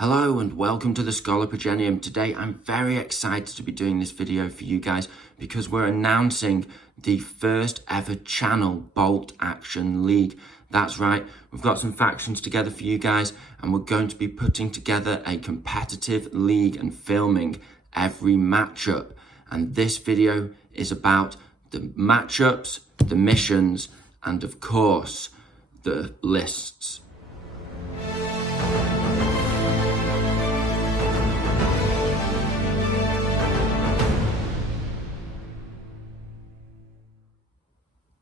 Hello and welcome to the Scholar Progenium. Today I'm very excited to be doing this video for you guys because we're announcing the first ever channel Bolt Action League. That's right, we've got some factions together for you guys and we're going to be putting together a competitive league and filming every matchup. And this video is about the matchups, the missions, and of course, the lists.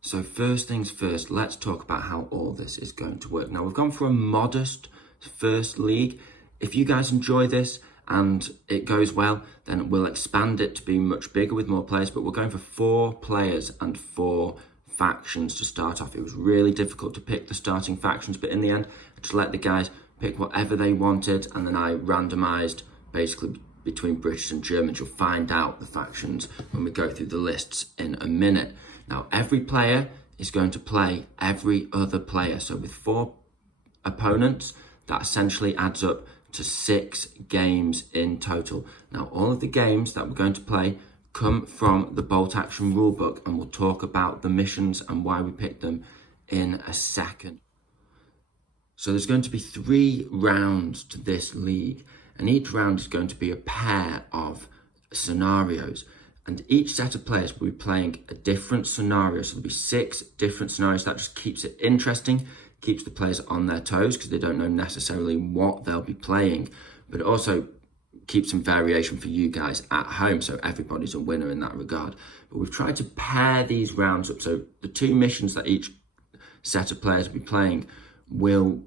So first things first, let's talk about how all this is going to work. Now we've gone for a modest first league. If you guys enjoy this and it goes well, then we'll expand it to be much bigger with more players, but we're going for 4 players and 4 factions to start off. It was really difficult to pick the starting factions, but in the end, I just let the guys pick whatever they wanted, and then I randomized basically between British and Germans. You'll find out the factions when we go through the lists in a minute. Now, every player is going to play every other player. So with 4 opponents, that essentially adds up to 6 games in total. Now, all of the games that we're going to play come from the Bolt Action rulebook, and we'll talk about the missions and why we picked them in a second. So there's going to be 3 rounds to this league, and each round is going to be a pair of scenarios. And each set of players will be playing a different scenario. So there'll be 6 different scenarios. That just keeps it interesting, keeps the players on their toes because they don't know necessarily what they'll be playing, but it also keeps some variation for you guys at home. So everybody's a winner in that regard. But we've tried to pair these rounds up. So the 2 missions that each set of players will be playing will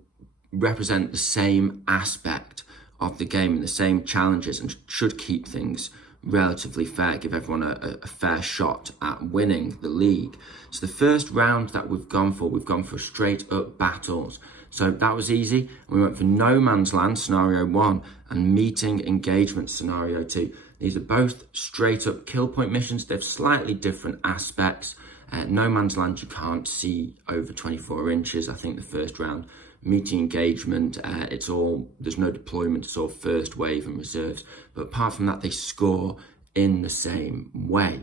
represent the same aspect of the game and the same challenges, and should keep things relatively fair, give everyone a fair shot at winning the league. So the first round that we've gone for straight up battles. So that was easy. We went for No Man's Land scenario 1 and Meeting Engagement scenario 2. These are both straight up kill point missions. They have slightly different aspects. No Man's Land, you can't see over 24 inches. I think the first round. Meeting Engagement, there's no deployment, it's all first wave and reserves. But apart from that, they score in the same way.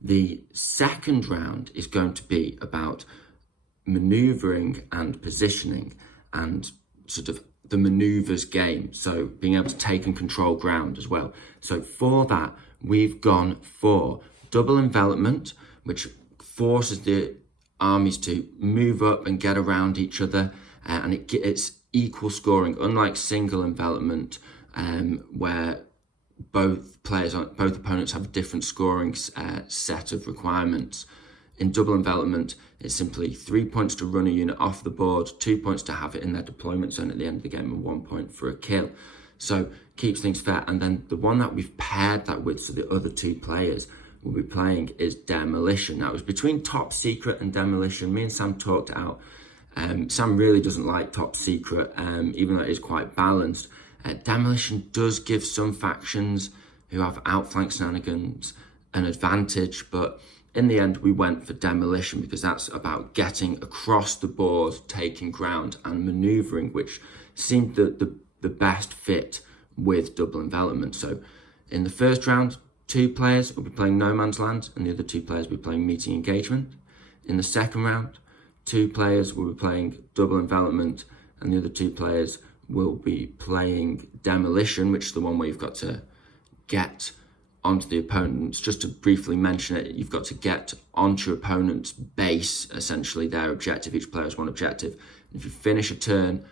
The second round is going to be about maneuvering and positioning and sort of the maneuvers game. So being able to take and control ground as well. So for that, we've gone for double envelopment, which forces the armies to move up and get around each other. And it's equal scoring, unlike single envelopment, where both opponents have a different scoring set of requirements. In double envelopment, it's simply 3 points to run a unit off the board, 2 points to have it in their deployment zone at the end of the game, and 1 point for a kill. So keeps things fair. And then the one that we've paired that with, so the other 2 players will be playing, is Demolition. Now, it was between Top Secret and Demolition. Me and Sam talked it out. Sam really doesn't like Top Secret, even though it is quite balanced. Demolition does give some factions who have outflank shenanigans an advantage, but in the end we went for Demolition because that's about getting across the board, taking ground and manoeuvring, which seemed the best fit with double envelopment. So in the first round, 2 players will be playing No Man's Land and the other 2 players will be playing Meeting Engagement. In the second round, 2 players will be playing double envelopment and the other 2 players will be playing Demolition, which is the one where you've got to get onto the opponent's. Just to briefly mention it, you've got to get onto your opponent's base, essentially their objective. Each player has one objective. If you finish a turn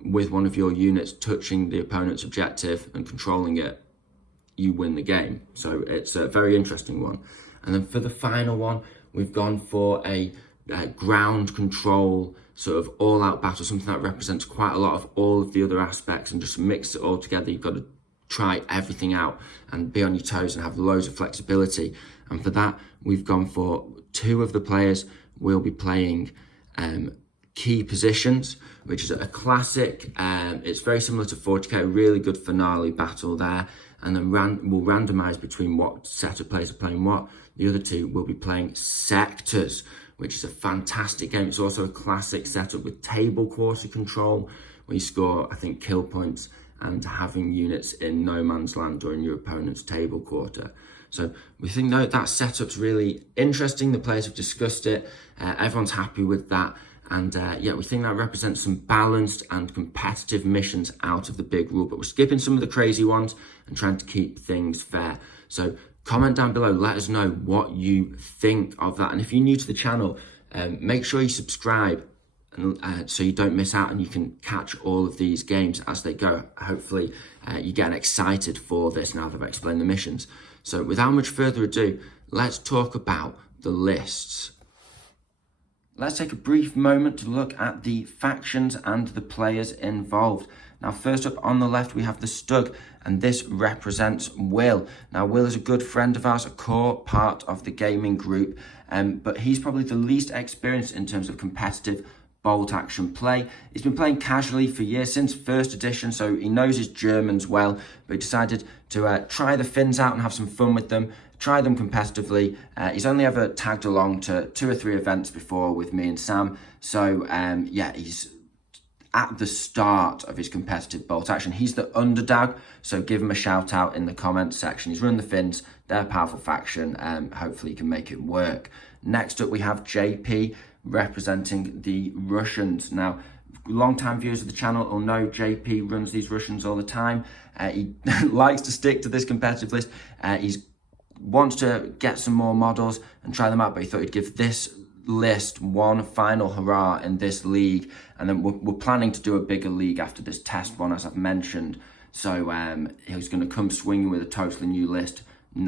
with one of your units touching the opponent's objective and controlling it, you win the game. So it's a very interesting one. And then for the final one, we've gone for a ground control, sort of all-out battle, something that represents quite a lot of all of the other aspects and just mix it all together. You've got to try everything out and be on your toes and have loads of flexibility. And for that, we've gone for 2 of the players will be playing key positions, which is a classic. It's very similar to 40k, a really good finale battle there. And then we'll randomize between what set of players are playing what. The other 2 will be playing sectors, which is a fantastic game. It's also a classic setup with table quarter control, where you score, I think, kill points and having units in no man's land or in your opponent's table quarter. So we think that setup's really interesting. The players have discussed it. Everyone's happy with that. And yeah, we think that represents some balanced and competitive missions out of the big rule, but we're skipping some of the crazy ones and trying to keep things fair. So comment down below, let us know what you think of that. And if you're new to the channel, make sure you subscribe and, so you don't miss out and you can catch all of these games as they go. Hopefully you're getting excited for this now that I've explained the missions. So without much further ado, let's talk about the lists. Let's take a brief moment to look at the factions and the players involved. Now, first up on the left, we have the Stug, and this represents Will. Now, Will is a good friend of ours, a core part of the gaming group, but he's probably the least experienced in terms of competitive bolt action play. He's been playing casually for years, since first edition, so he knows his Germans well, but he decided to try the Finns out and have some fun with them, try them competitively. He's only ever tagged along to 2 or 3 events before with me and Sam, so yeah, he's at the start of his competitive bolt action. He's the underdog, so give him a shout out in the comments section. He's run the Finns, they're a powerful faction, hopefully he can make it work. Next up we have JP, representing the Russians. Now, long-time viewers of the channel will know JP runs these Russians all the time. He likes to stick to this competitive list. He wants to get some more models and try them out, but he thought he'd give this list one final hurrah in this league, and then we're planning to do a bigger league after this test one, as I've mentioned. So he's going to come swinging with a totally new list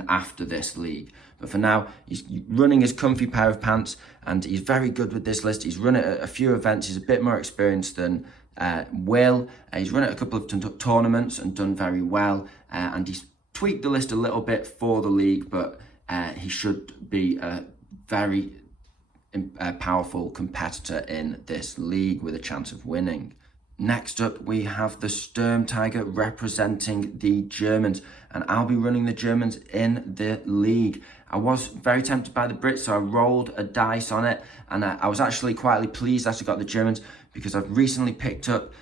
after this league. But for now, he's running his comfy pair of pants, and he's very good with this list. He's run it at a few events. He's a bit more experienced than Will. He's run it a couple of tournaments and done very well. And he's tweaked the list a little bit for the league, but he should be a very powerful competitor in this league with a chance of winning. Next up, we have the Sturm Tiger representing the Germans, and I'll be running the Germans in the league. I was very tempted by the Brits, so I rolled a dice on it, and I was actually quietly pleased that I got the Germans, because I've recently picked up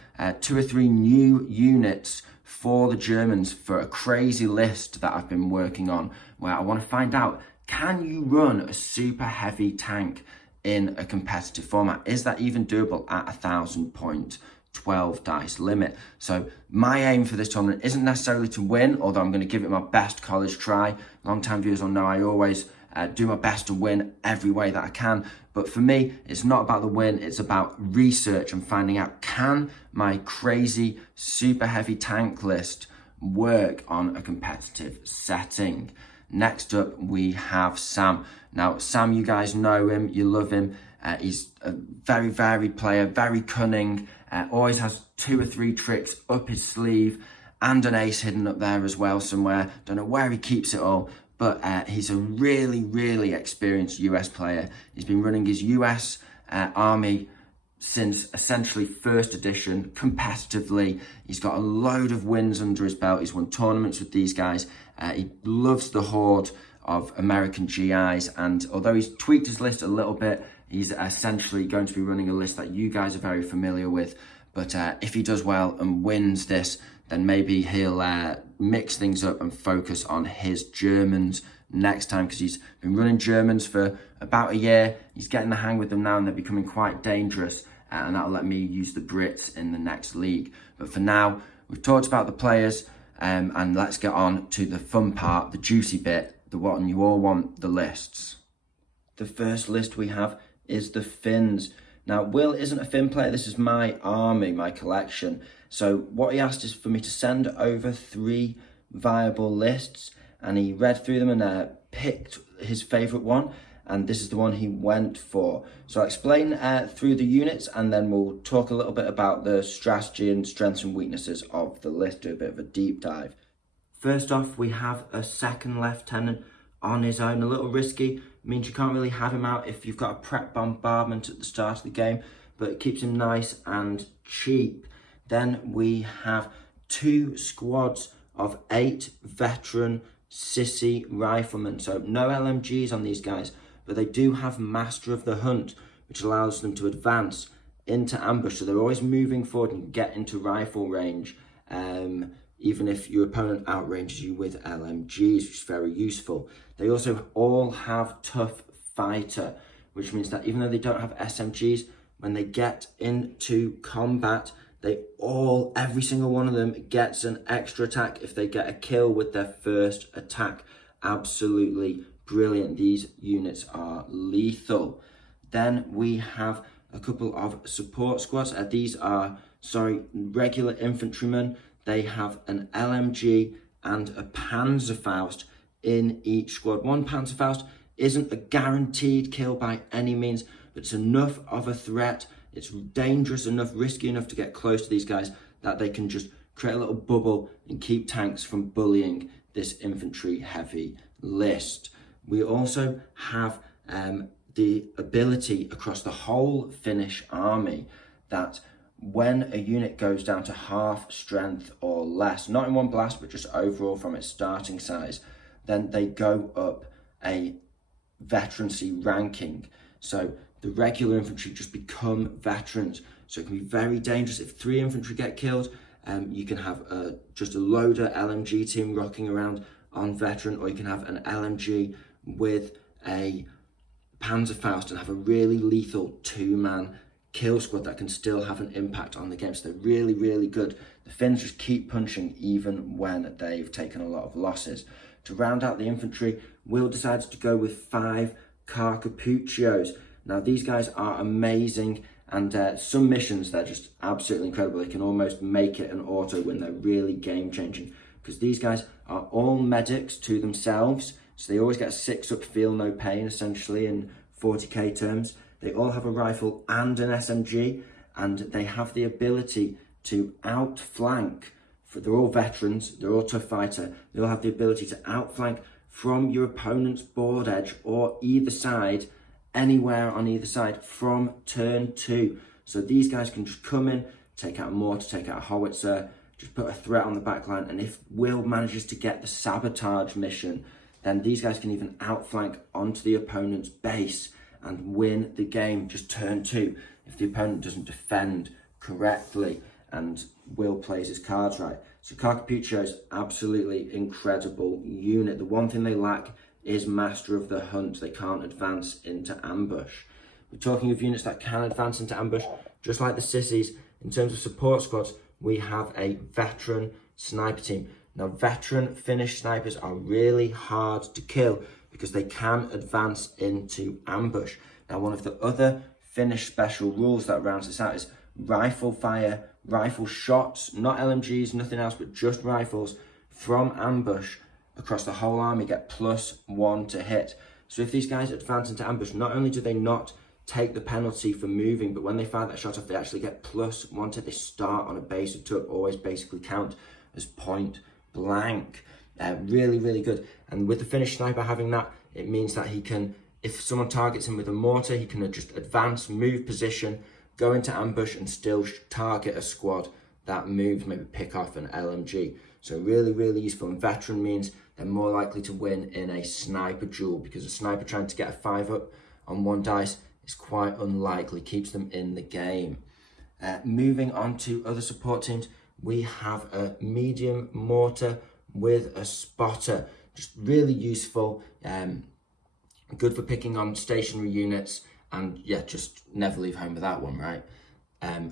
2 or 3 new units for the Germans for a crazy list that I've been working on, where I want to find out, can you run a super heavy tank in a competitive format? Is that even doable at 1,000 point 12 dice limit? So my aim for this tournament isn't necessarily to win, although I'm going to give it my best college try. Long-time viewers will know I always do my best to win every way that I can. But for me, it's not about the win, it's about research and finding out, can my crazy super heavy tank list work on a competitive setting? Next up, we have Sam. Now, Sam, you guys know him, you love him. He's a very varied player, very cunning, always has 2 or 3 tricks up his sleeve and an ace hidden up there as well somewhere. Don't know where he keeps it all, but he's a really, really experienced US player. He's been running his US army since essentially first edition competitively. He's got a load of wins under his belt. He's won tournaments with these guys. He loves the horde of American GIs, and although he's tweaked his list a little bit, he's essentially going to be running a list that you guys are very familiar with. But if he does well and wins this, then maybe he'll mix things up and focus on his Germans next time, because he's been running Germans for about a year. He's getting the hang with them now, and they're becoming quite dangerous, and that'll let me use the Brits in the next league. But for now, we've talked about the players, and let's get on to the fun part, the juicy bit, the one you all want, the lists. The first list we have is the Finns. Now, Will isn't a Finn player. This is my army, my collection. So what he asked is for me to send over 3 viable lists, and he read through them and picked his favourite one, and this is the one he went for. So I'll explain through the units, and then we'll talk a little bit about the strategy and strengths and weaknesses of the list, do a bit of a deep dive. First off, we have a 2nd lieutenant on his own. A little risky, means you can't really have him out if you've got a prep bombardment at the start of the game, but it keeps him nice and cheap. Then we have 2 squads of 8 veteran sissy riflemen. So no LMGs on these guys, but they do have Master of the Hunt, which allows them to advance into ambush. So they're always moving forward and get into rifle range even if your opponent outranges you with LMGs, which is very useful. They also all have tough fighter, which means that even though they don't have SMGs, when they get into combat, every single one of them gets an extra attack if they get a kill with their first attack. Absolutely brilliant. These units are lethal. Then we have a couple of support squads. These are, regular infantrymen. They have an LMG and a Panzerfaust in each squad. One Panzerfaust isn't a guaranteed kill by any means, but it's enough of a threat. It's dangerous enough, risky enough to get close to these guys that they can just create a little bubble and keep tanks from bullying this infantry heavy list. We also have the ability across the whole Finnish army that when a unit goes down to half strength or less, not in one blast, but just overall from its starting size, then they go up a veterancy ranking. So the regular infantry just become veterans. So it can be very dangerous. If 3 infantry get killed, you can have just a loader LMG team rocking around on veteran, or you can have an LMG with a Panzerfaust and have a really lethal 2-man kill squad that can still have an impact on the game. So they're really, really good. The Finns just keep punching even when they've taken a lot of losses. To round out the infantry, Will decides to go with 5 Carcapuccios. Now these guys are amazing, and some missions they're just absolutely incredible. They can almost make it an auto win. They're really game changing because these guys are all medics to themselves, so they always get a 6-up feel no pain essentially in 40k terms. They all have a rifle and an SMG, and they have the ability to outflank. They're all veterans, they're all tough fighter. They all have the ability to outflank from your opponent's board edge or either side, anywhere on either side from turn 2. So these guys can just come in, take out a mortar, take out a howitzer, just put a threat on the back line, and if Will manages to get the sabotage mission, then these guys can even outflank onto the opponent's base and win the game just turn 2 if the opponent doesn't defend correctly and Will plays his cards right. So Carcapuccio's absolutely incredible unit. The one thing they lack is Master of the Hunt. They can't advance into ambush. We're talking of units that can advance into ambush, just like the sissies. In terms of support squads, we have a veteran sniper team. Now, veteran Finnish snipers are really hard to kill because they can advance into ambush. Now, one of the other Finnish special rules that rounds this out is rifle fire, rifle shots, not LMGs, nothing else, but just rifles from ambush across the whole army get +1 to hit. So if these guys advance into ambush, not only do they not take the penalty for moving, but when they fire that shot off, they actually get +1 to hit. They start on a base of 2, always basically count as point blank. Really, really good. And with the Finnish sniper having that, it means that he can, if someone targets him with a mortar, he can just advance, move position, go into ambush and still target a squad that moves, maybe pick off an LMG. So really, really useful. And veteran means they're more likely to win in a sniper duel because a sniper trying to get a 5-up on 1 dice is quite unlikely, keeps them in the game. Moving on to other support teams, we have a medium mortar with a spotter. Just really useful, good for picking on stationary units, and yeah, just never leave home without one, right?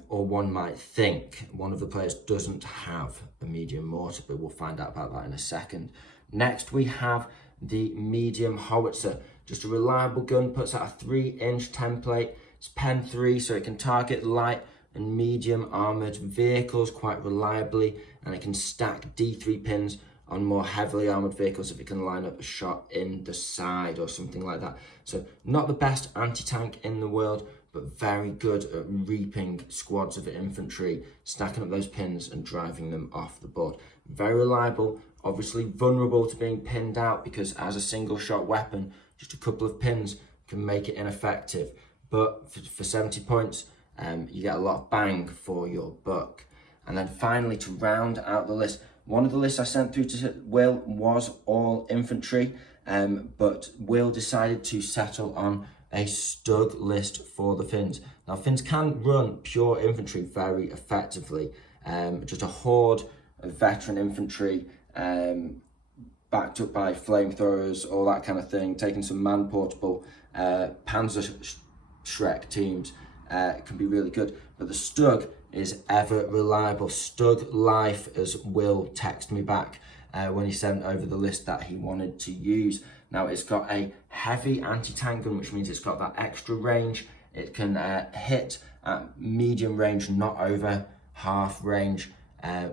Or one might think one of the players doesn't have a medium mortar, but we'll find out about that in a second. Next, we have the medium howitzer. Just a reliable gun, puts out a 3-inch template. It's pen 3, so it can target light and medium armoured vehicles quite reliably, and it can stack D3 pins on more heavily armoured vehicles if it can line up a shot in the side or something like that. So not the best anti-tank in the world, but very good at reaping squads of infantry, stacking up those pins and driving them off the board. Very reliable, obviously vulnerable to being pinned out because as a single shot weapon, just a couple of pins can make it ineffective. But for 70 points, you get a lot of bang for your buck. And then finally, to round out the list, one of the lists I sent through to Will was all infantry, but Will decided to settle on a Stug list for the Finns. Now, Finns can run pure infantry very effectively. Just a horde of veteran infantry, backed up by flamethrowers, all that kind of thing, taking some man-portable Panzer Shrek teams can be really good. But the Stug is ever reliable. Stug Life, as Will texted me back when he sent over the list that he wanted to use. Now, it's got a heavy anti-tank gun, which means it's got that extra range. It can hit at medium range, not over half range,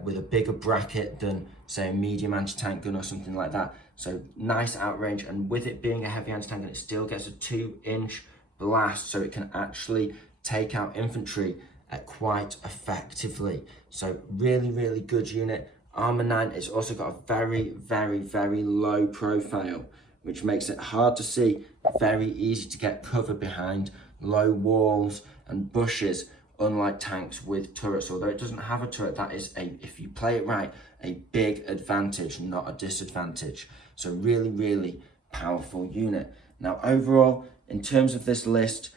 with a bigger bracket than, say, a medium anti-tank gun or something like that. So nice outrange, and with it being a heavy anti-tank gun, it still gets a 2-inch blast, so it can actually take out infantry quite effectively. So really, really good unit. Armor 9, it's also got a very, very, very low profile, which makes it hard to see, very easy to get cover behind low walls and bushes, unlike tanks with turrets. Although it doesn't have a turret, that is, if you play it right, a big advantage, not a disadvantage. So really, really powerful unit. Now, overall, in terms of this list,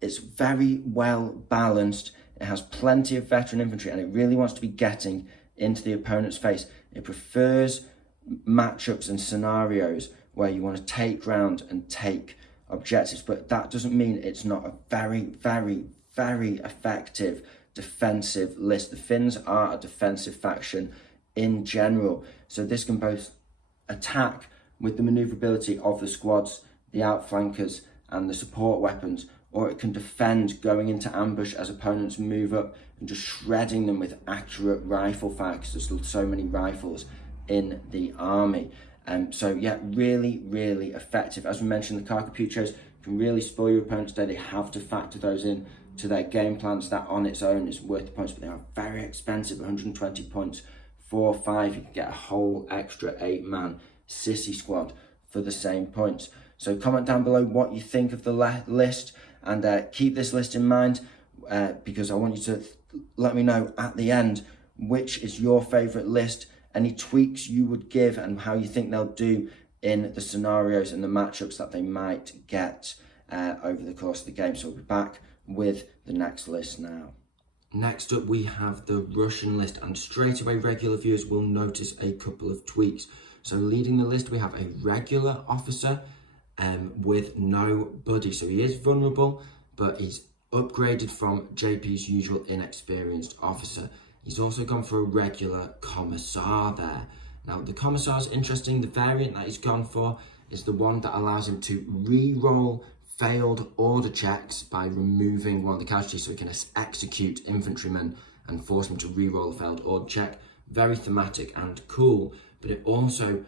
it's very well balanced. It has plenty of veteran infantry, and it really wants to be getting into the opponent's face. It prefers matchups and scenarios where you want to take ground and take objectives, but that doesn't mean it's not a very, very, very effective defensive list. The Finns are a defensive faction in general, so this can both attack with the maneuverability of the squads, the outflankers and the support weapons, or it can defend going into ambush as opponents move up and just shredding them with accurate rifle fire, because there's so many rifles in the army. So yeah, really, really effective. As we mentioned, the Carcapuchos can really spoil your opponent's day. They have to factor those in to their game plans. That on its own is worth the points, but they are very expensive. 120 points, 4 or 5. You can get a whole extra 8-man sissy squad for the same points. So comment down below what you think of the list, and keep this list in mind, because I want you to let me know at the end which is your favourite list, any tweaks you would give, and how you think they'll do in the scenarios and the matchups that they might get over the course of the game. So we'll be back with the next list now. Next up, we have the Russian list, and straight away regular viewers will notice a couple of tweaks. So leading the list, we have a regular officer with no buddy. So he is vulnerable, but he's upgraded from JP's usual inexperienced officer. He's also gone for a regular commissar there. Now, the commissar is interesting. The variant that he's gone for is the one that allows him to re-roll failed order checks by removing one of the casualties, so he can execute infantrymen and force them to re-roll a failed order check. Very thematic and cool, but it also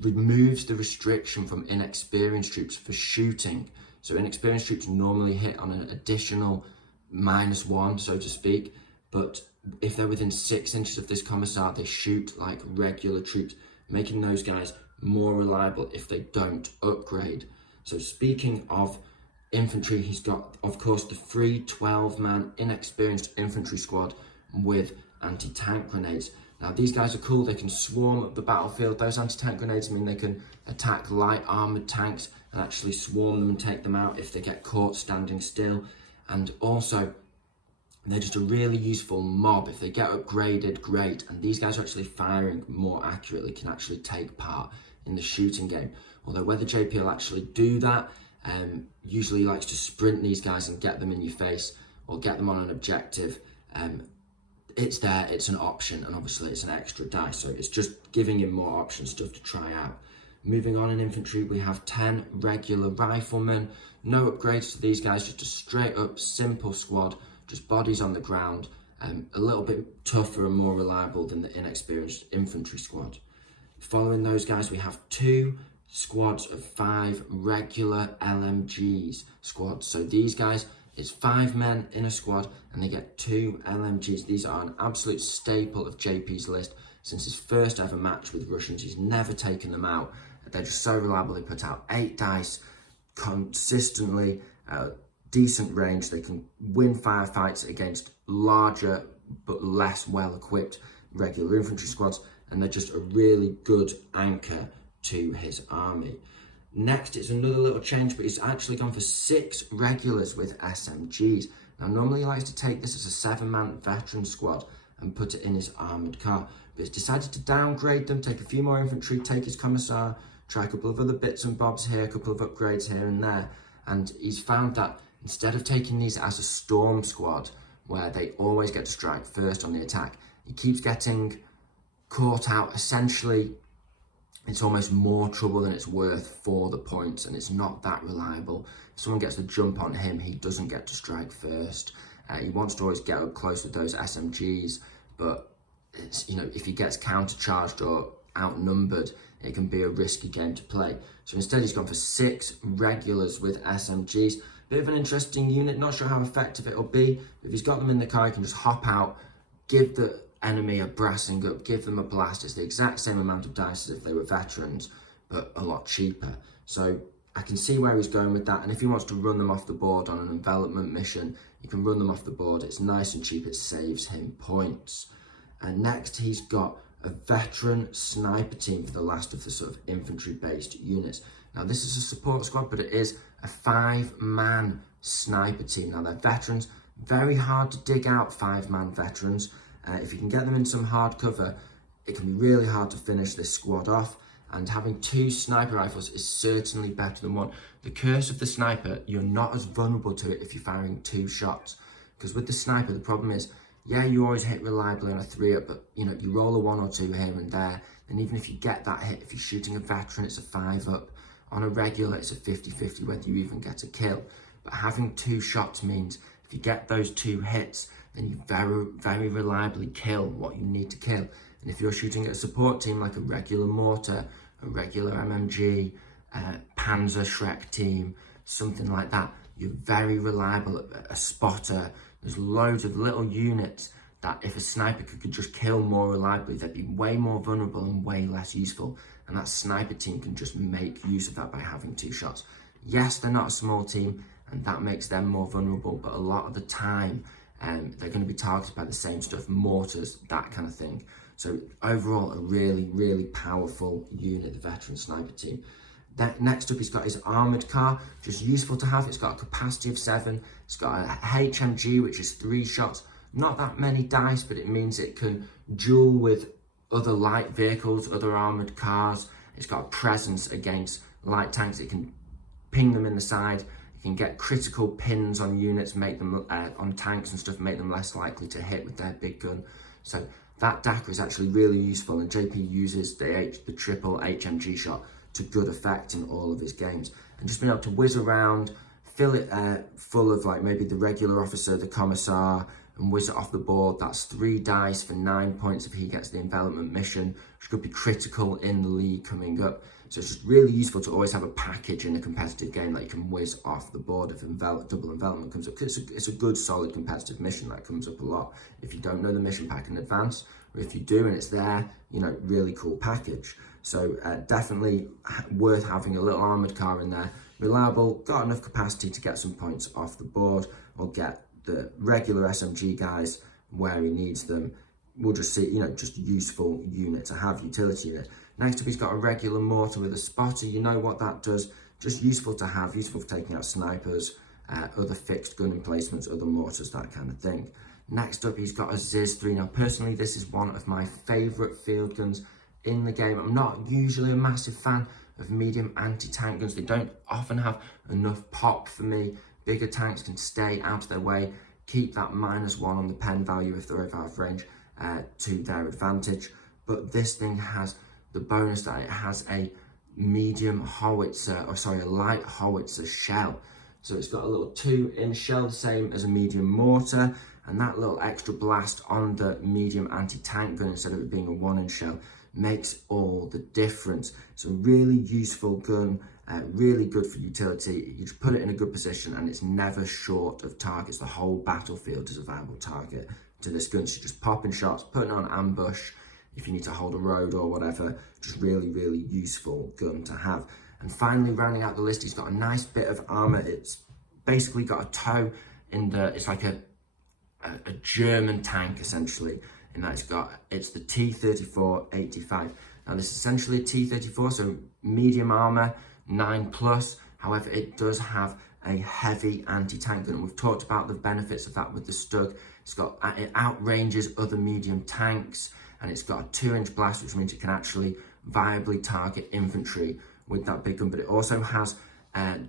removes the restriction from inexperienced troops for shooting. So inexperienced troops normally hit on an additional -1, so to speak, but if they're within 6 inches of this commissar, they shoot like regular troops, making those guys more reliable if they don't upgrade. So speaking of infantry, he's got, of course, the free 12-man inexperienced infantry squad with anti-tank grenades. Now, these guys are cool. They can swarm up the battlefield. Those anti-tank grenades mean they can attack light armoured tanks and actually swarm them and take them out if they get caught standing still. And also, they're just a really useful mob. If they get upgraded, great. And these guys are actually firing more accurately, can actually take part in the shooting game. Although whether JP will actually do that, usually he likes to sprint these guys and get them in your face or get them on an objective. It's there, it's an option, and obviously it's an extra dice, so it's just giving him more option stuff to try out. Moving on in infantry, we have 10 regular riflemen. No upgrades to these guys, just a straight up simple squad, just bodies on the ground, a little bit tougher and more reliable than the inexperienced infantry squad. Following those guys, we have 2 squads of 5 regular LMGs squads. So these guys, it's 5 men in a squad and they get 2 LMGs. These are an absolute staple of JP's list. Since his first ever match with Russians, he's never taken them out. They're just so reliable. They put out 8 dice consistently, decent range. They can win firefights against larger but less well-equipped regular infantry squads, and they're just a really good anchor to his army. Next is another little change, but he's actually gone for 6 regulars with SMGs. Now, normally he likes to take this as a 7-man veteran squad and put it in his armoured car, but he's decided to downgrade them, take a few more infantry, take his commissar, try a couple of other bits and bobs here, a couple of upgrades here and there, and he's found that instead of taking these as a storm squad, where they always get to strike first on the attack, he keeps getting caught out. Essentially, it's almost more trouble than it's worth for the points, and it's not that reliable. If someone gets the jump on him, he doesn't get to strike first. He wants to always get up close with those SMGs, but it's, you know, if he gets countercharged or outnumbered, it can be a risky game to play. So instead, he's gone for 6 regulars with SMGs. Bit of an interesting unit, not sure how effective it'll be. If he's got them in the car, he can just hop out, give the enemy a brassing up, give them a blast. It's the exact same amount of dice as if they were veterans, but a lot cheaper. So I can see where he's going with that. And if he wants to run them off the board on an envelopment mission, he can run them off the board. It's nice and cheap, it saves him points. And next, he's got a veteran sniper team for the last of the sort of infantry-based units. Now, this is a support squad, but it is a 5-man sniper team. Now, they're veterans, very hard to dig out 5-man veterans. If you can get them in some hard cover, it can be really hard to finish this squad off. And having 2 sniper rifles is certainly better than 1. The curse of the sniper, you're not as vulnerable to it if you're firing 2 shots. Because with the sniper, the problem is, yeah, you always hit reliably on a 3-up, but you know, you roll a 1 or 2 here and there. And even if you get that hit, if you're shooting a veteran, it's a 5-up. On a regular, it's a 50-50 whether you even get a kill. But having 2 shots means if you get those 2 hits, then you very, very reliably kill what you need to kill. And if you're shooting at a support team like a regular mortar, a regular MMG, Panzer Shrek team, something like that, you're very reliable at a spotter. There's loads of little units that if a sniper could just kill more reliably, they'd be way more vulnerable and way less useful. And that sniper team can just make use of that by having 2 shots. Yes, they're not a small team, and that makes them more vulnerable, but a lot of the time, they're going to be targeted by the same stuff, mortars, that kind of thing. So overall, a really, really powerful unit, the veteran sniper team. Next up, he's got his armoured car, which is useful to have. It's got a capacity of 7. It's got a HMG, which is 3 shots. Not that many dice, but it means it can duel with other light vehicles, other armoured cars. It's got a presence against light tanks. It can ping them in the side. It can get critical pins on units, make them on tanks and stuff, make them less likely to hit with their big gun. So that DACA is actually really useful, and JP uses the triple HMG shot to good effect in all of his games. And just being able to whiz around, fill it full of like maybe the regular officer, the commissar, and whiz it off the board. That's 3 dice for 9 points if he gets the envelopment mission, which could be critical in the league coming up. So it's just really useful to always have a package in a competitive game that you can whiz off the board if double envelopment comes up. Because it's a good, solid competitive mission that comes up a lot. If you don't know the mission pack in advance, or if you do and it's there, you know, really cool package. So definitely worth having a little armoured car in there. Reliable, got enough capacity to get some points off the board, or get the regular SMG guys where he needs them. We'll just see, you know, just useful unit to have, utility unit. Next up, he's got a regular mortar with a spotter. You know what that does. Just useful to have, useful for taking out snipers, other fixed gun emplacements, other mortars, that kind of thing. Next up, he's got a Ziz 3. Now, personally, this is one of my favourite field guns in the game. I'm not usually a massive fan of medium anti-tank guns. They don't often have enough pop for me. Bigger tanks can stay out of their way, keep that -1 on the pen value if they're over half range to their advantage. But this thing has the bonus that it has a medium howitzer, or sorry, a light howitzer shell. So it's got a little 2-inch shell, the same as a medium mortar, and that little extra blast on the medium anti-tank gun instead of it being a 1-inch shell makes all the difference. It's a really useful gun, really good for utility. You just put it in a good position and it's never short of targets. The whole battlefield is a viable target to this gun. So just popping shots, putting on ambush if you need to hold a road or whatever. Just really, really useful gun to have. And finally, rounding out the list, he's got a nice bit of armor. It's basically got a toe in the, it's like a German tank essentially, in that it's the T-34-85. Now this is essentially a T-34, so medium armor, 9+. However, it does have a heavy anti-tank gun. We've talked about the benefits of that with the Stug. It outranges other medium tanks, and it's got a 2-inch blast, which means it can actually viably target infantry with that big gun. But it also has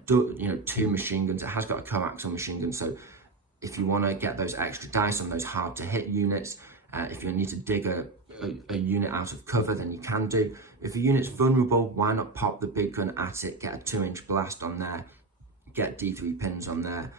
2 machine guns. It has got a coaxial machine gun, so if you want to get those extra dice on those hard to hit units, if you need to dig a unit out of cover, then you can do. If a unit's vulnerable, why not pop the big gun at it, get a 2-inch blast on there, get D3 pins on there,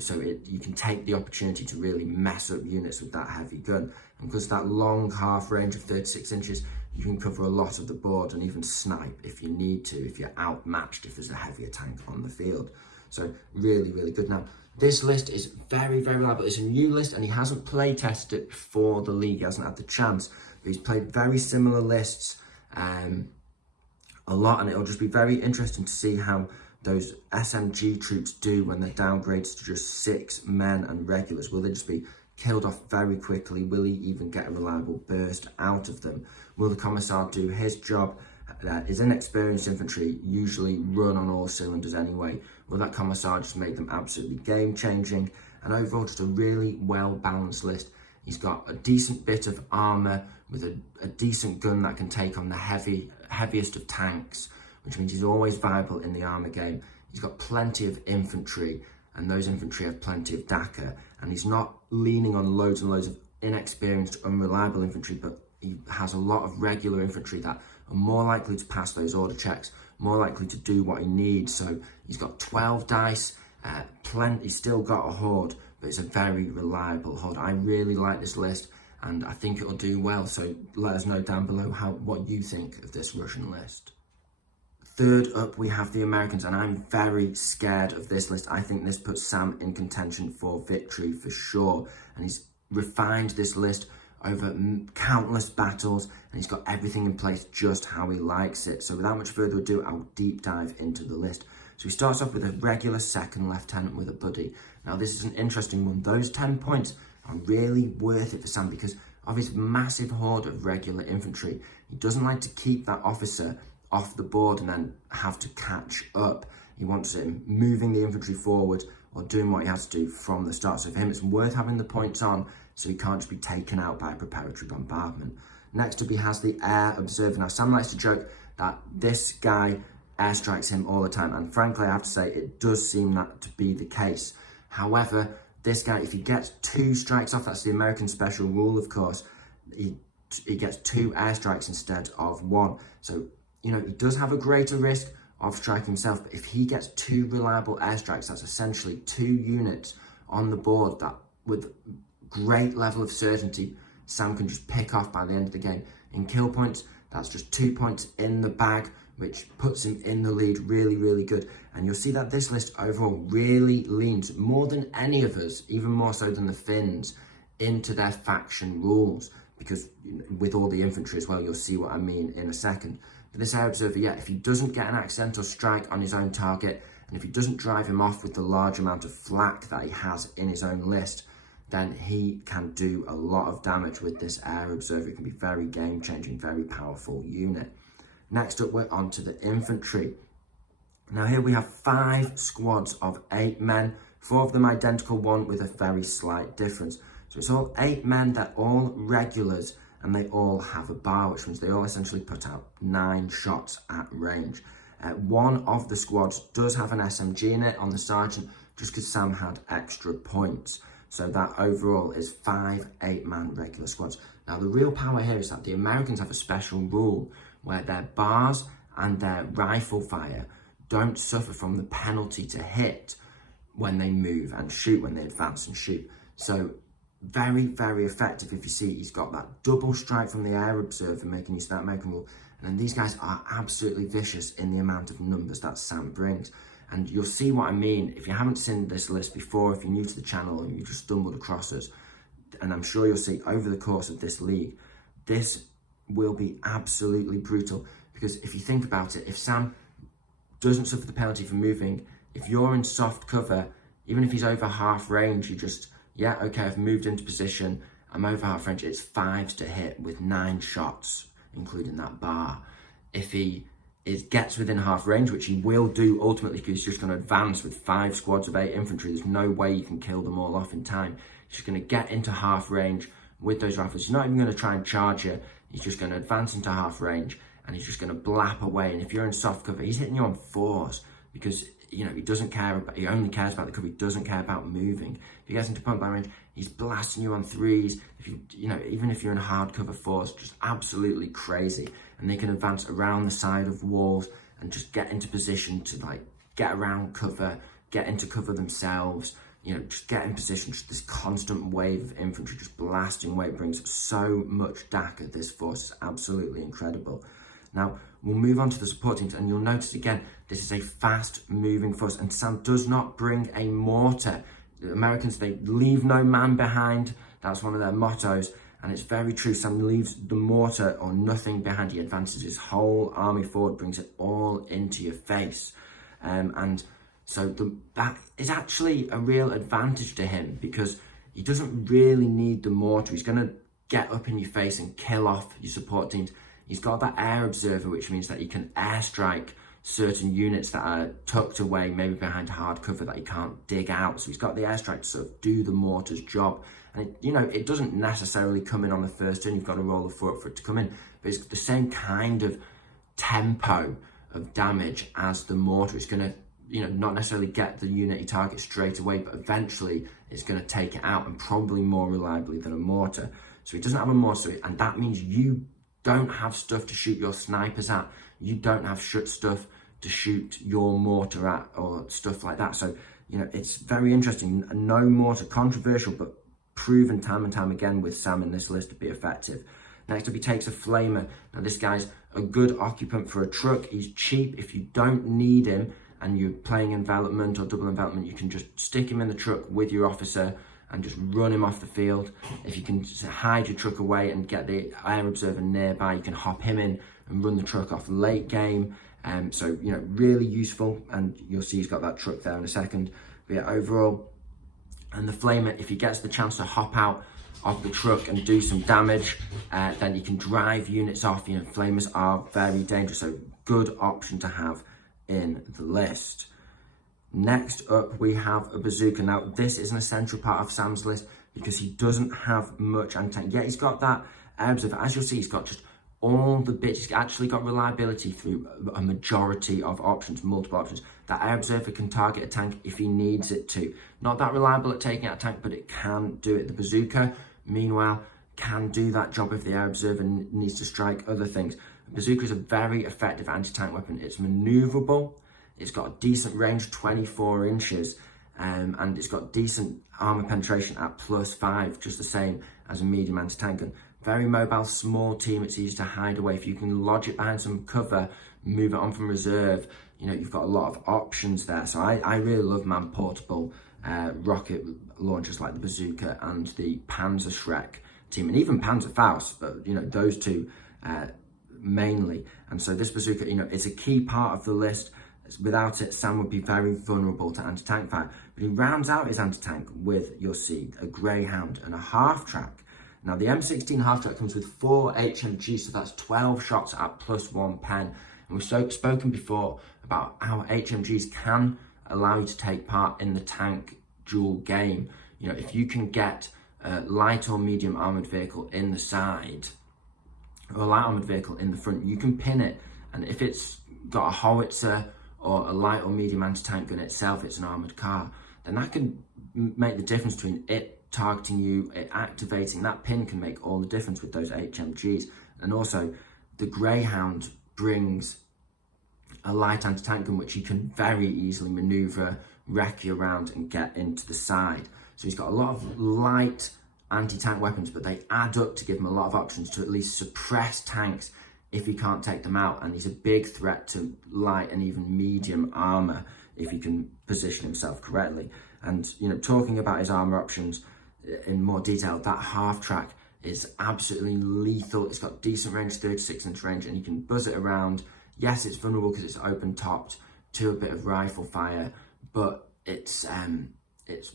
so you can take the opportunity to really mess up units with that heavy gun. And because that long half range of 36 inches, you can cover a lot of the board and even snipe if you need to, if you're outmatched, if there's a heavier tank on the field. So really, really good. Now, this list is very, very reliable. It's a new list, and he hasn't play tested it before the league. He hasn't had the chance, but he's played very similar lists a lot, and it'll just be very interesting to see how those SMG troops do when they're downgraded to just 6 men and regulars. Will they just be killed off very quickly? Will he even get a reliable burst out of them? Will the Commissar do his job? His inexperienced infantry usually run on all cylinders anyway. Will that Commissar just make them absolutely game-changing? And overall, just a really well-balanced list. He's got a decent bit of armour with a decent gun that can take on the heaviest of tanks, which means he's always viable in the armour game. He's got plenty of infantry, and those infantry have plenty of Dakar, and he's not leaning on loads and loads of inexperienced, unreliable infantry, but he has a lot of regular infantry that are more likely to pass those order checks, more likely to do what he needs. So he's got 12 dice, he's still got a horde, but it's a very reliable horde. I really like this list, and I think it'll do well. So let us know down below what you think of this Russian list. Third up, we have the Americans, and I'm very scared of this list. I think this puts Sam in contention for victory for sure, and he's refined this list over countless battles, and he's got everything in place just how he likes it. So without much further ado, I'll deep dive into the list. So he starts off with a regular second lieutenant with a buddy. Now this is an interesting one. Those 10 points are really worth it for Sam because of his massive horde of regular infantry. He doesn't like to keep that officer off the board and then have to catch up. He wants him moving the infantry forward or doing what he has to do from the start. So for him, it's worth having the points on so he can't just be taken out by a preparatory bombardment. Next up, he has the air observer. Now, Sam likes to joke that this guy airstrikes him all the time, and frankly, I have to say, it does seem that to be the case. However, this guy, if he gets 2 strikes off, that's the American special rule, of course, he gets 2 airstrikes instead of 1. So, he does have a greater risk of striking himself, but if he gets 2 reliable airstrikes, that's essentially 2 units on the board that with great level of certainty Sam can just pick off by the end of the game. In kill points, that's just 2 points in the bag, which puts him in the lead. Really, really good. And you'll see that this list overall really leans more than any of us, even more so than the Finns, into their faction rules, because with all the infantry as well, you'll see what I mean in a second. But this air observer, if he doesn't get an accidental strike on his own target, and if he doesn't drive him off with the large amount of flak that he has in his own list, then he can do a lot of damage with this air observer. It can be very game-changing, very powerful unit. Next up, we're on to the infantry. Now here we have 5 squads of 8 men, 4 of them identical, 1 with a very slight difference. So it's all 8 men, they're all regulars, and they all have a bar, which means they all essentially put out 9 shots at range. One of the squads does have an SMG in it on the sergeant, just because Sam had extra points. So that overall is 5 8-man regular squads. Now the real power here is that the Americans have a special rule where their bars and their rifle fire don't suffer from the penalty to hit when they move and shoot, when they advance and shoot. So very, very effective. If you see, he's got that double strike from the air observer, making use of that American rule. And then these guys are absolutely vicious in the amount of numbers that Sam brings. And you'll see what I mean if you haven't seen this list before, if you're new to the channel and you just stumbled across us. And I'm sure you'll see over the course of this league, this will be absolutely brutal. Because if you think about it, if Sam doesn't suffer the penalty for moving, if you're in soft cover, even if he's over half range, you just, okay, I've moved into position, I'm over half range, it's 5s to hit with 9 shots, including that bar. If he gets within half range, which he will do ultimately, because he's just going to advance with 5 squads of 8 infantry, there's no way you can kill them all off in time. He's just going to get into half range with those rifles. He's not even going to try and charge you. He's just going to advance into half range, and he's just going to blap away. And if you're in soft cover, he's hitting you on 4s, because he doesn't care about, he only cares about the cover. He doesn't care about moving. If he gets into point blank range, he's blasting you on 3s. If even if you're in hard cover 4s, just absolutely crazy. And they can advance around the side of walls and just get into position to like get around cover, get into cover themselves. Just get in position. Just this constant wave of infantry just blasting away. It brings so much DAC at this force. It's absolutely incredible. Now, we'll move on to the support teams, and you'll notice again, this is a fast-moving force, and Sam does not bring a mortar. The Americans, they leave no man behind. That's one of their mottos, and it's very true. Sam leaves the mortar or nothing behind. He advances his whole army forward, brings it all into your face. And so that is actually a real advantage to him, because he doesn't really need the mortar. He's going to get up in your face and kill off your support teams. He's got that air observer, which means that he can airstrike certain units that are tucked away, maybe behind hard cover that he can't dig out. So he's got the airstrike to sort of do the mortar's job. And it doesn't necessarily come in on the first turn. You've got to roll a 4 for it to come in, but it's the same kind of tempo of damage as the mortar. It's going to not necessarily get the unit you target straight away, but eventually it's going to take it out, and probably more reliably than a mortar. So he doesn't have a mortar, and that means you don't have stuff to shoot your snipers at. You don't have stuff to shoot your mortar at, or stuff like that. So, it's very interesting. No mortar, controversial, but proven time and time again with Sam in this list to be effective. Next up, he takes a flamer. Now, this guy's a good occupant for a truck. He's cheap. If you don't need him and you're playing envelopment or double envelopment, you can just stick him in the truck with your officer and just run him off the field. If you can hide your truck away and get the air observer nearby, you can hop him in and run the truck off late game. So, really useful, and you'll see he's got that truck there in a second. But yeah, overall, and the flamer, if he gets the chance to hop out of the truck and do some damage, then you can drive units off. Flamers are very dangerous, so good option to have in the list. Next up, we have a bazooka. Now, this is an essential part of Sam's list because he doesn't have much anti-tank. Yeah, he's got that air observer. As you'll see, he's got just all the bits. He's actually got reliability through a majority of options, multiple options. That air observer can target a tank if he needs it to. Not that reliable at taking out a tank, but it can do it. The bazooka, meanwhile, can do that job if the air observer needs to strike other things. The bazooka is a very effective anti-tank weapon. It's maneuverable. It's got a decent range, 24 inches, and it's got decent armor penetration at +5, just the same as a medium anti-tank gun. Very mobile, small team. It's easy to hide away. If you can lodge it behind some cover, move it on from reserve, you've got a lot of options there. So I really love man-portable rocket launchers like the bazooka and the Panzerschreck team, and even Panzerfaust, but those two mainly. And so this bazooka, it's a key part of the list. Without it, Sam would be very vulnerable to anti-tank fire. But he rounds out his anti-tank with, you'll see, a Greyhound and a half-track. Now, the M16 half-track comes with 4 HMGs, so that's 12 shots at +1 pen. And we've spoken before about how HMGs can allow you to take part in the tank duel game. If you can get a light or medium armoured vehicle in the side, or a light armoured vehicle in the front, you can pin it. And if it's got a howitzer or a light or medium anti-tank gun itself, it's an armoured car, then that can make the difference between it targeting you, it activating. That pin can make all the difference with those HMGs. And also, the Greyhound brings a light anti-tank gun, which you can very easily manoeuvre, wreck you around and get into the side. So he's got a lot of light anti-tank weapons, but they add up to give him a lot of options to at least suppress tanks if he can't take them out. And he's a big threat to light and even medium armor if he can position himself correctly. And talking about his armor options in more detail, that half track is absolutely lethal. It's got decent range, 36-inch range, and you can buzz it around. Yes, it's vulnerable because it's open topped to a bit of rifle fire, but it's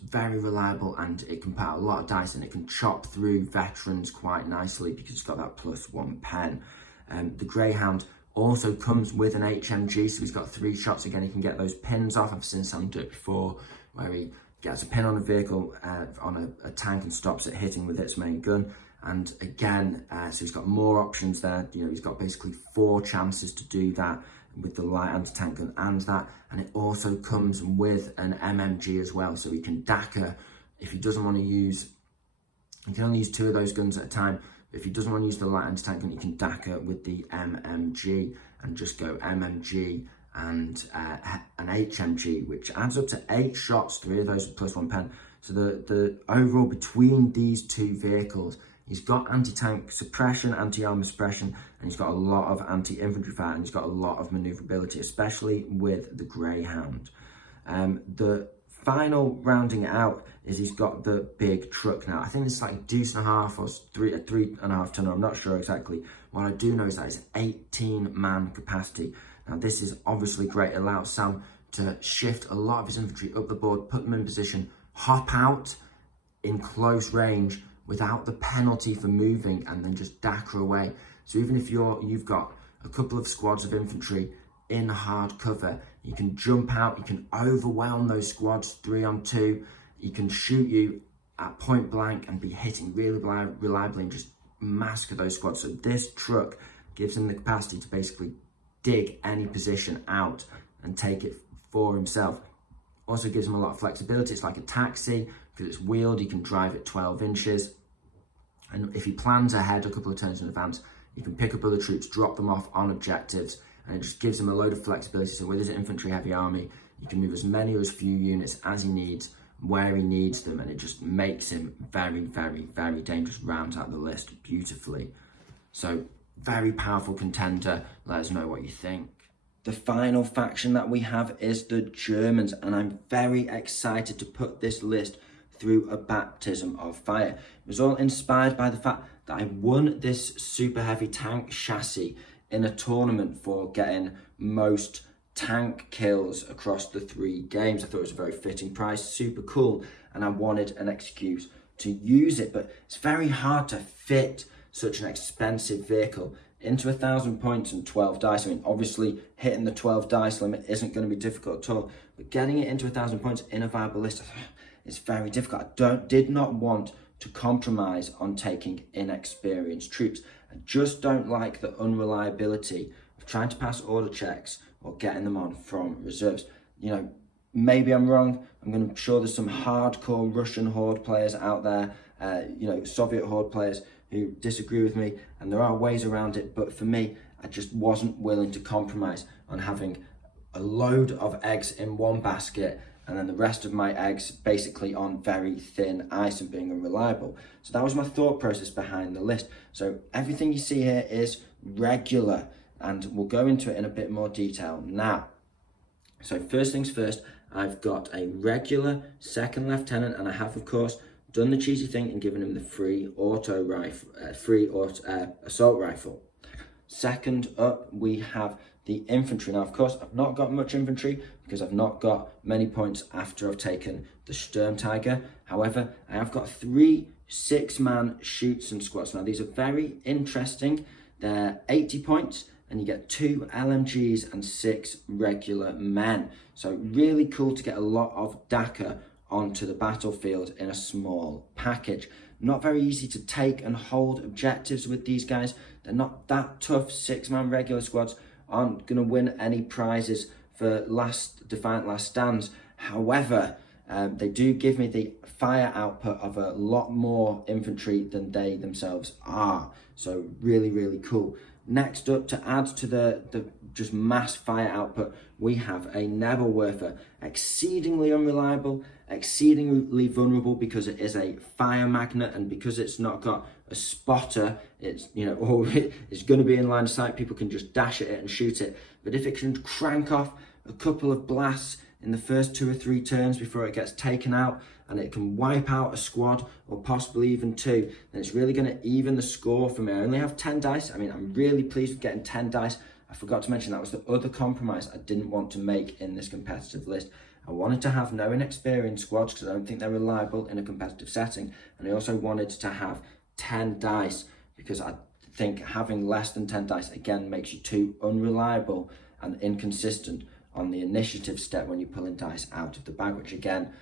very reliable, and it can put out a lot of dice, and it can chop through veterans quite nicely because it's got that +1 pen. The Greyhound also comes with an HMG, so he's got 3 shots. Again, he can get those pins off. I've seen some do it before, where he gets a pin on a vehicle, on a tank, and stops it hitting with its main gun. And again, so he's got more options there. You know, he's got basically 4 chances to do that with the light anti-tank gun and that. And it also comes with an MMG as well. So he can DACA if he doesn't want to use, he can only use 2 of those guns at a time. But if he doesn't want to use the light anti-tank gun, he can DACA with the MMG and just go MMG and an HMG, which adds up to 8 shots, 3 of those with +1 pen. So the overall between these 2 vehicles, he's got anti-tank suppression, anti-armor suppression, and he's got a lot of anti-infantry fire, and he's got a lot of maneuverability, especially with the Greyhound. The final rounding it out is he's got the big truck now. I think it's like a deuce and a half or a 3.5 tonner. I'm not sure exactly. What I do know is that it's 18-man capacity. Now this is obviously great. It allows Sam to shift a lot of his infantry up the board, put them in position, hop out in close range without the penalty for moving, and then just DACA away. So even if you've got a couple of squads of infantry in hard cover, you can jump out, you can overwhelm those squads 3 on 2, you can shoot you at point blank and be hitting really reliably and just massacre those squads. So this truck gives him the capacity to basically dig any position out and take it for himself. Also gives him a lot of flexibility. It's like a taxi because it's wheeled. You can drive it 12 inches. And if he plans ahead a couple of turns in advance, you can pick up other troops, drop them off on objectives, and it just gives him a load of flexibility. So with his infantry heavy army, you can move as many or as few units as he needs, where he needs them, and it just makes him very, very, very dangerous. Rounds out the list beautifully. So very powerful contender. Let us know what you think. The final faction that we have is the Germans, and I'm very excited to put this list through a baptism of fire. It was all inspired by the fact that I won this super heavy tank chassis in a tournament for getting most tank kills across the 3 games. I thought it was a very fitting price, super cool, and I wanted an excuse to use it, but it's very hard to fit such an expensive vehicle into 1,000 points and 12 dice. I mean, obviously hitting the 12 dice limit isn't going to be difficult at all, but getting it into 1,000 points in a viable list, it's very difficult. I did not want to compromise on taking inexperienced troops. I just don't like the unreliability of trying to pass order checks or getting them on from reserves. You know, maybe I'm wrong. I'm sure there's some hardcore Russian Horde players out there, you know, Soviet Horde players who disagree with me, and there are ways around it, but for me, I just wasn't willing to compromise on having a load of eggs in one basket and then the rest of my eggs basically on very thin ice and being unreliable. So that was my thought process behind the list. So everything you see here is regular, and we'll go into it in a bit more detail now. So first things first, I've got a regular second lieutenant, and I have, of course, done the cheesy thing and given him the free assault rifle. Second up, we have the infantry. Now, of course, I've not got much infantry because I've not got many points after I've taken the Sturmtiger. However, I have got 3 6-man Schutzen squads. Now, these are very interesting. They're 80 points, and you get 2 LMGs and 6 regular men. So really cool to get a lot of DACA onto the battlefield in a small package. Not very easy to take and hold objectives with these guys. They're not that tough. 6-man regular squads aren't going to win any prizes for Defiant Last Stands. However, they do give me the fire output of a lot more infantry than they themselves are. So really, really cool. Next up, to add to the just mass fire output, we have a Nebelwerfer. Exceedingly unreliable, exceedingly vulnerable because it is a fire magnet, and because it's not got a spotter, it's, you know, or it's going to be in line of sight. People can just dash at it and shoot it. But if it can crank off a couple of blasts in the first 2 or 3 turns before it gets taken out, and it can wipe out a squad or possibly even 2, then it's really going to even the score for me. I only have 10 dice. I mean, I'm really pleased with getting 10 dice. I forgot to mention that was the other compromise I didn't want to make in this competitive list. I wanted to have no inexperienced squads because I don't think they're reliable in a competitive setting, and I also wanted to have 10 dice because I think having less than 10 dice again makes you too unreliable and inconsistent on the initiative step when you're pulling dice out of the bag, which again,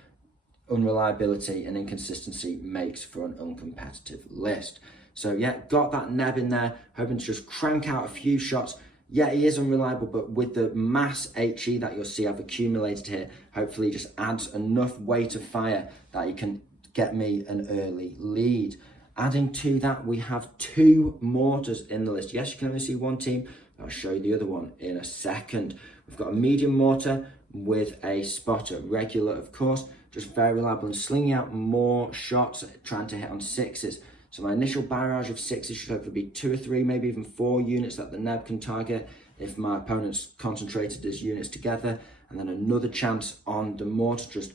unreliability and inconsistency makes for an uncompetitive list. So yeah, got that Neb in there, hoping to just crank out a few shots. Yeah, he is unreliable, but with the mass HE that you'll see I've accumulated here, hopefully just adds enough weight of fire that he can get me an early lead. Adding to that, we have 2 mortars in the list. Yes, you can only see one team. I'll show you the other one in a second. We've got a medium mortar with a spotter, regular of course, just very reliable and slinging out more shots, trying to hit on 6s. So my initial barrage of 6s should hopefully be 2 or 3, maybe even 4 units that the Neb can target if my opponent's concentrated his units together. And then another chance on the mortar, just,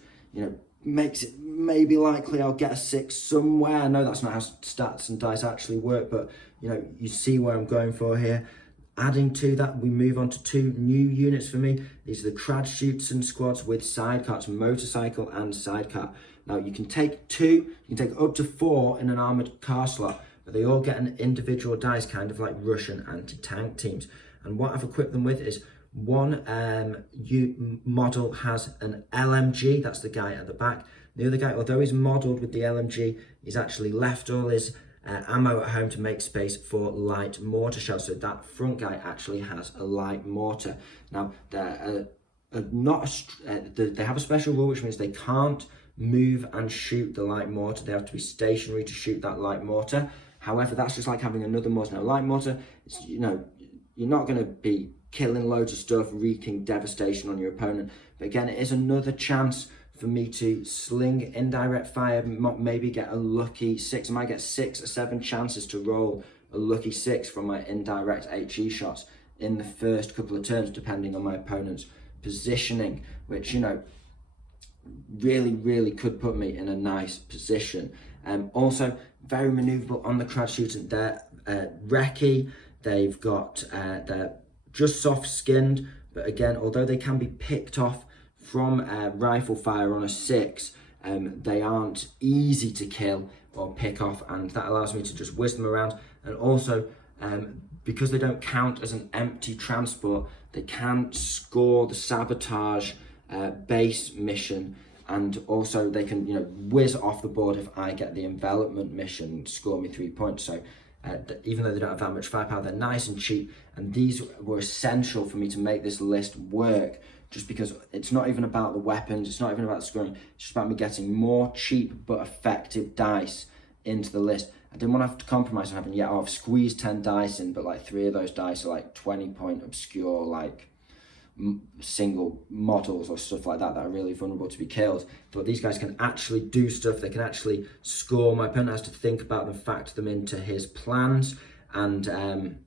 makes it maybe likely I'll get a 6 somewhere. I know that's not how stats and dice actually work, but you see where I'm going for here. Adding to that, we move on to 2 new units for me. These are the Crad Schutzen squads with sidecars, motorcycle and sidecar. Now you can take 2, you can take up to 4 in an armoured car slot, but they all get an individual dice, kind of like Russian anti-tank teams. And what I've equipped them with is one model has an LMG, that's the guy at the back. The other guy, although he's modelled with the LMG, he's actually left all his ammo at home to make space for light mortar shells. So that front guy actually has a light mortar. Now, they have a special rule, which means they can't move and shoot the light mortar. They have to be stationary to shoot that light mortar. However, that's just like having another mortar. Now, light mortar, you're not going to be killing loads of stuff, wreaking devastation on your opponent. But again, it is another chance for me to sling indirect fire, maybe get a lucky 6. I might get 6 or 7 chances to roll a lucky 6 from my indirect HE shots in the first couple of turns, depending on my opponent's positioning, which, really, really could put me in a nice position. Also, very manoeuvrable on the Crad Schutzen. They're recce, they've got, they're just soft skinned, but again, although they can be picked off from rifle fire on a 6, they aren't easy to kill or pick off, and that allows me to just whiz them around. And also, because they don't count as an empty transport, they can score the sabotage base mission, and also they can whiz off the board if I get the envelopment mission, score me 3 points. So even though they don't have that much firepower, they're nice and cheap, and these were essential for me to make this list work, just because it's not even about the weapons, it's not even about the scoring, it's just about me getting more cheap but effective dice into the list. I didn't want to have to compromise on having, I've squeezed 10 dice in, but like 3 of those dice are like 20-point obscure, like single models or stuff like that are really vulnerable to be killed. But these guys can actually do stuff, they can actually score. My opponent has to think about them, factor them into his plans, and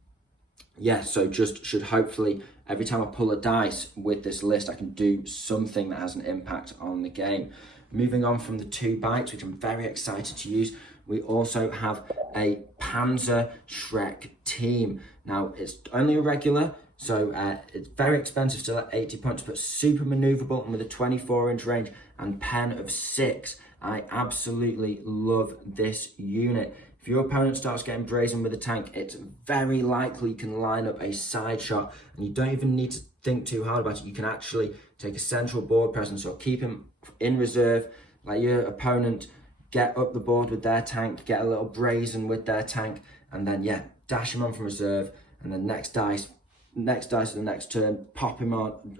so just should hopefully every time I pull a dice with this list, I can do something that has an impact on the game. Moving on from the 2 bites, which I'm very excited to use, we also have a Panzer Shrek team. Now, it's only a regular, so it's very expensive, still at 80 points, but super maneuverable, and with a 24-inch range and pen of 6. I absolutely love this unit. If your opponent starts getting brazen with a tank, it's very likely you can line up a side shot, and you don't even need to think too hard about it. You can actually take a central board presence or keep him in reserve, let your opponent get up the board with their tank, get a little brazen with their tank, and then dash him on from reserve, and then next dice of the next turn, pop him on,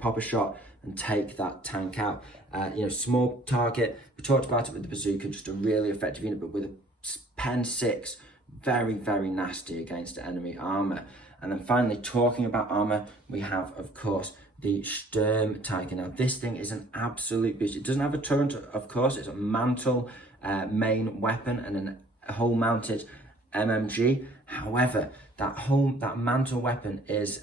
pop a shot and take that tank out. Small target, we talked about it with the bazooka, just a really effective unit, but with a pen 6, very, very nasty against enemy armor. And then finally, talking about armor, we have, of course, the Sturm Tiger. Now, this thing is an absolute beast. It doesn't have a turret, of course. It's a mantle main weapon and a hull mounted MMG. However, that mantle weapon is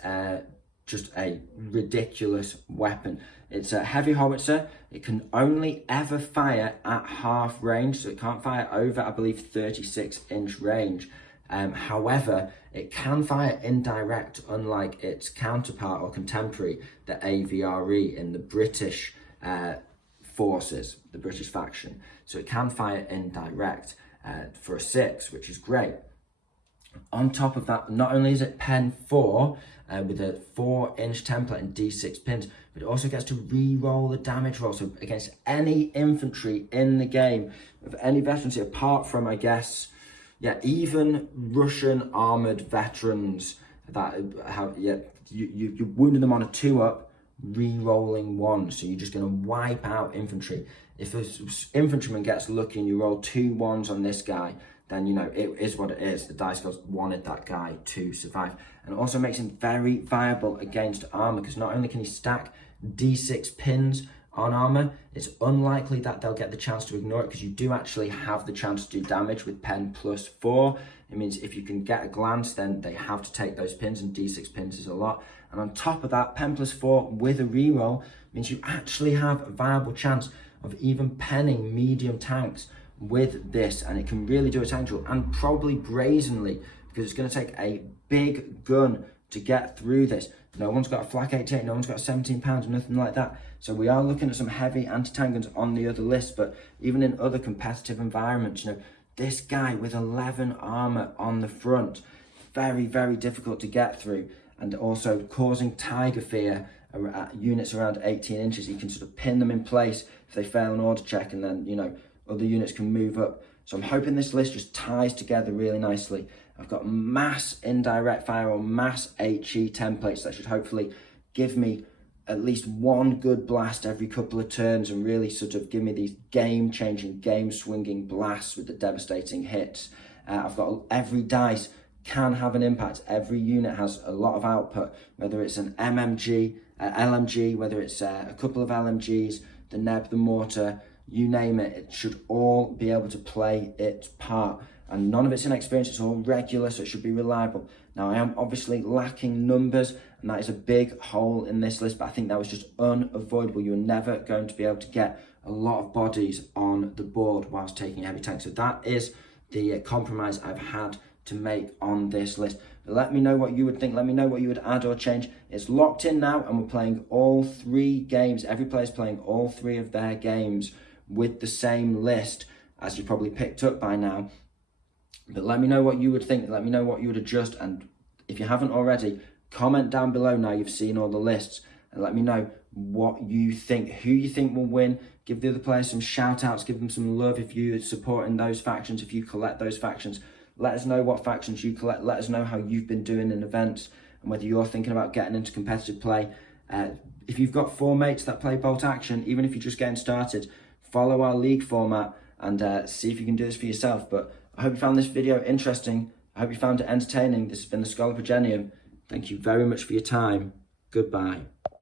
just a ridiculous weapon. It's a heavy howitzer. It can only ever fire at half range, so it can't fire over, I believe, 36-inch range. However, it can fire indirect, unlike its counterpart or contemporary, the AVRE in the British forces, the British faction. So it can fire indirect for a 6, which is great. On top of that, not only is it pen 4 with a 4-inch template and D6 pins, but it also gets to re-roll the damage roll. So against any infantry in the game, of any veterancy, apart from, I guess, Yeah, even Russian armored veterans that have, yeah, you're wounding them on a 2-up, re-rolling 1. So you're just going to wipe out infantry. If an infantryman gets lucky and you roll 2 1s on this guy, then you know it is what it is. The dice gods wanted that guy to survive. And it also makes him very viable against armor, because not only can he stack d6 pins on armor, it's unlikely that they'll get the chance to ignore it, because you do actually have the chance to do damage with pen +4. It means if you can get a glance, then they have to take those pins, and d6 pins is a lot. And on top of that, pen +4 with a reroll means you actually have a viable chance of even penning medium tanks with this, and it can really do its angel, and probably brazenly, because it's going to take a big gun to get through this. No one's got a flak 88, no one's got 17 pounds, nothing like that. So we are looking at some heavy anti-tank guns on the other list, but even in other competitive environments, you know, this guy with 11 armor on the front, very, very difficult to get through, and also causing tiger fear at units around 18 inches. You can sort of pin them in place if they fail an order check, and then, you know, other units can move up. So I'm hoping this list just ties together really nicely. I've got mass indirect fire or mass HE templates that should hopefully give me at least one good blast every couple of turns, and really sort of give me these game-changing, game-swinging blasts with the devastating hits. I've got every dice can have an impact. Every unit has a lot of output, whether it's an MMG, LMG, whether it's a couple of LMGs, the Neb, the mortar, you name it, it should all be able to play its part. And none of it's inexperienced, it's all regular, so it should be reliable. Now, I am obviously lacking numbers, and that is a big hole in this list, but I think that was just unavoidable. You're never going to be able to get a lot of bodies on the board whilst taking a heavy tank. So that is the compromise I've had to make on this list. But let me know what you would think. Let me know what you would add or change. It's locked in now, and we're playing all 3 games. Every player's playing all 3 of their games with the same list, as you probably picked up by now. But let me know what you would think. Let me know what you would adjust. And if you haven't already, comment down below now you've seen all the lists, and let me know what you think, who you think will win. Give the other players some shout outs, give them some love if you're supporting those factions, if you collect those factions. Let us know what factions you collect. Let us know how you've been doing in events, and whether you're thinking about getting into competitive play. If you've got 4 mates that play bolt action, even if you're just getting started, follow our league format and see if you can do this for yourself. But I hope you found this video interesting. I hope you found it entertaining. This has been the Scholar Progenium. Thank you very much for your time. Goodbye.